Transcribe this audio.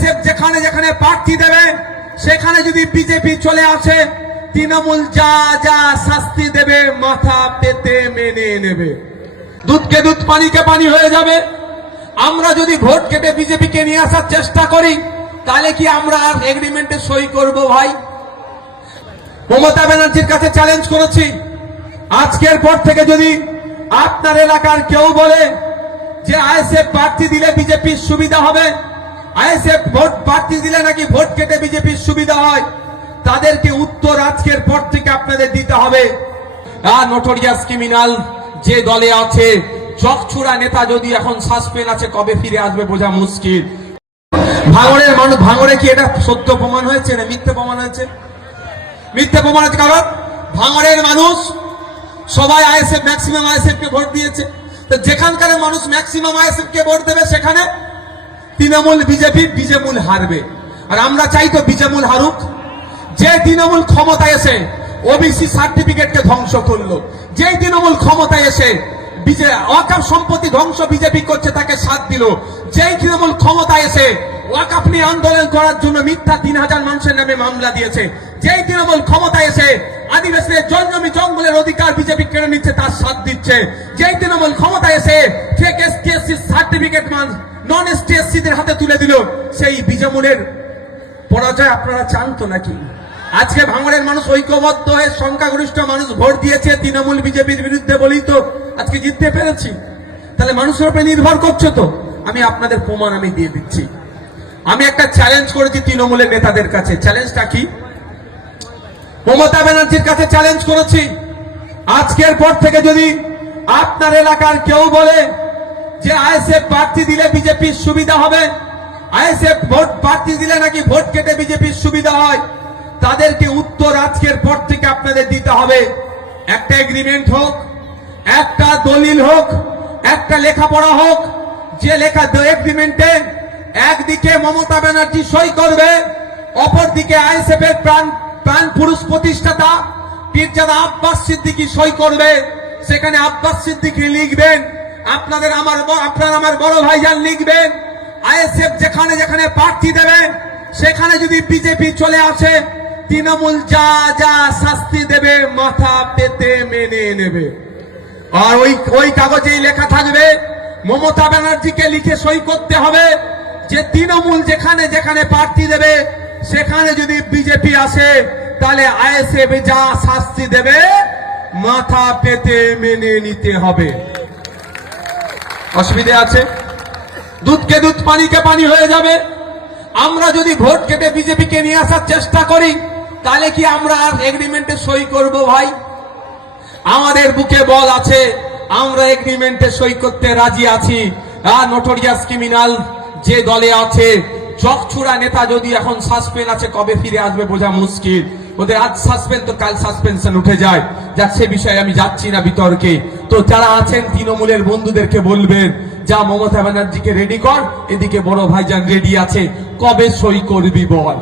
ISF যেখানে যেখানে প্রার্থী দেবে সেখানে যদি বিজেপি চলে আসে, তৃণমূল যা যা শাস্তি দেবে মাথা পেতে মেনে নেবে। দুধকে দুধ পানিকে পানি হয়ে যাবে। আমরা যদি ভোট কেটে বিজেপিকে নিয়ে আসার চেষ্টা করি, তাহলে কি আমরা আর এগ্রিমেন্টে সই করব ভাই? মমতা ব্যানার্জির কাছে চ্যালেঞ্জ করেছি, আজকের পর থেকে যদি আপনার এলাকার কেউ বলে যে আইএসএফ প্রার্থী দিলে বিজেপির সুবিধা হবে, আইএসএফ ভোট প্রার্থী দিলে নাকি ভোট কেটে বিজেপির সুবিধা হয়, তাদেরকে উত্তর আজকের পর থেকে আপনাদের দিতে হবে। আর নোটোরিয়াস ক্রিমিনাল যে দলে আছে, জগছুড়া নেতা যদি এখন সাসপেন্ড আছে, কবে ফিরে আসবে বোঝা মুশকিল। ভাঙড়ের মানুষ, ভাঙড়ে কি এটা সত্য প্রমাণ হয়েছে না মিথ্যে প্রমাণ হয়েছে? মিথ্যে প্রমাণ হয়েছে, কারণ ভাঙড়ের মানুষ সবাই আইএসএফ, ম্যাক্সিমাম আইএসএফ কে ভোট দিয়েছে। তো যেখানকার মানুষ ম্যাক্সিমাম আইএসএফ কে ভোট দেবে, সেখানে তৃণমূল বিজেমূল হারবে। আর আমরা চাই তো বিজেমূল হারুক। যে তৃণমূল ক্ষমতায় এসে ওবিসি সার্টিফিকেটকে ধ্বংস করলো, যে তৃণমূল ক্ষমতায় এসে ওয়াকফ সম্পত্তি ধ্বংস বিজেপি করছে তাকে সাথ দিল, যেই তৃণমূল ক্ষমতায় এসে ওয়াকফ নিয়ে আন্দোলন করার জন্য মিথ্যা 3000 মানুষের নামে মামলা দিয়েছে, যেই তৃণমূল ক্ষমতায় এসে আদিবাসীদের জমি জঙ্গলের অধিকার বিজেপি কেড়ে নিচ্ছে তার সাথ দিচ্ছে, যেই তৃণমূল ক্ষমতায় এসে ফেক এসটি সার্টিফিকেট নন এসটিদের হাতে তুলে দিল, সেই বিজেমূলের পরাজয় আপনারা চান তো নাকি? আজকে ভাঙড়ের মানুষ ঐক্যবদ্ধ হয়ে সংখ্যাগরিষ্ঠ মানুষ ভোট দিয়েছে তৃণমূল বিজেপির বিরুদ্ধে বলেই তো আজকে জিততে পেরেছি। তাহলে মানুষের উপরে নির্ভর করছে তো। আমি আপনাদের প্রমাণ আমি দিয়ে দিচ্ছি। আমি একটা চ্যালেঞ্জ করেছি তৃণমূলের নেতাদের কাছে। চ্যালেঞ্জটা কি? মমতা ব্যানার্জির কাছে চ্যালেঞ্জ করেছি, আজকের পর থেকে যদি আপনার এলাকার কেউ বলে যে আইএসএফ প্রার্থী দিলে বিজেপির সুবিধা হবে, আইএসএফ ভোট প্রার্থী দিলে নাকি ভোট কেটে বিজেপির সুবিধা হয়, তাদেরকে উত্তর আজকের পর থেকে আপনাদের দিতে হবে। একটা এগ্রিমেন্ট হোক, একটা দলিল হোক, একটা লেখাপড়া হোক, যে লেখা এগ্রিমেন্টে একদিকে মমতা ব্যানার্জি সই করবে, অপরদিকে আইএসএফ এর প্রাণ পুরুষ প্রতিষ্ঠাতা পীরজাদা আব্বাস সিদ্দিকী সই করবে। সেখানে আব্বাস সিদ্দিকী লিখবেন, আপনার আমার বড় ভাইজান লিখবেন, আইএসএফ যেখানে যেখানে প্রার্থী দেবে সেখানে যদি বিজেপি চলে আসে, তৃণমূল যা যা শাস্তি দেবে মাথা পেতে মেনে নেবে। আর ওই কাগজেই লেখা থাকবে, মমতা ব্যানার্জিকে লিখে সই করতে হবে যে তৃণমূল যেখানে যেখানে প্রার্থী দেবে সেখানে যদি বিজেপি আসে, তাহলে আইএসএফ যা শাস্তি দেবে মাথা পেতে মেনে নিতে হবে। অসুবিধা আছে? দুধকে দুধ পানিকে পানি হয়ে যাবে। আমরা যদি ভোট কেটে বিজেপিকে নিয়ে আসার চেষ্টা করি, তাহলে কি আমরা আর এগ্রিমেন্টে সই করব ভাই? আমাদের বুকে বল আছে, আমরা এগ্রিমেন্টে সই করতে রাজি আছি। আর নোটোরিয়াস ক্রিমিনাল যে দলে আছে, জগছুড়া নেতা যদি এখন সাসপেন্ড আছে, কবে ফিরে আসবে বোঝা মুশকিল। ওদের আজ সাসপেন্ড তো কাল সাসপেনশন উঠে যায়। যাক, সে বিষয়ে আমি যাচ্ছি না বিতর্কে। তো যারা আছেন তৃণমূলের বন্ধুদেরকে বলবেন, যা মমতা ব্যানার্জিকে রেডি কর, এদিকে বড় ভাইজান রেডি আছে, কবে সই করবি বল।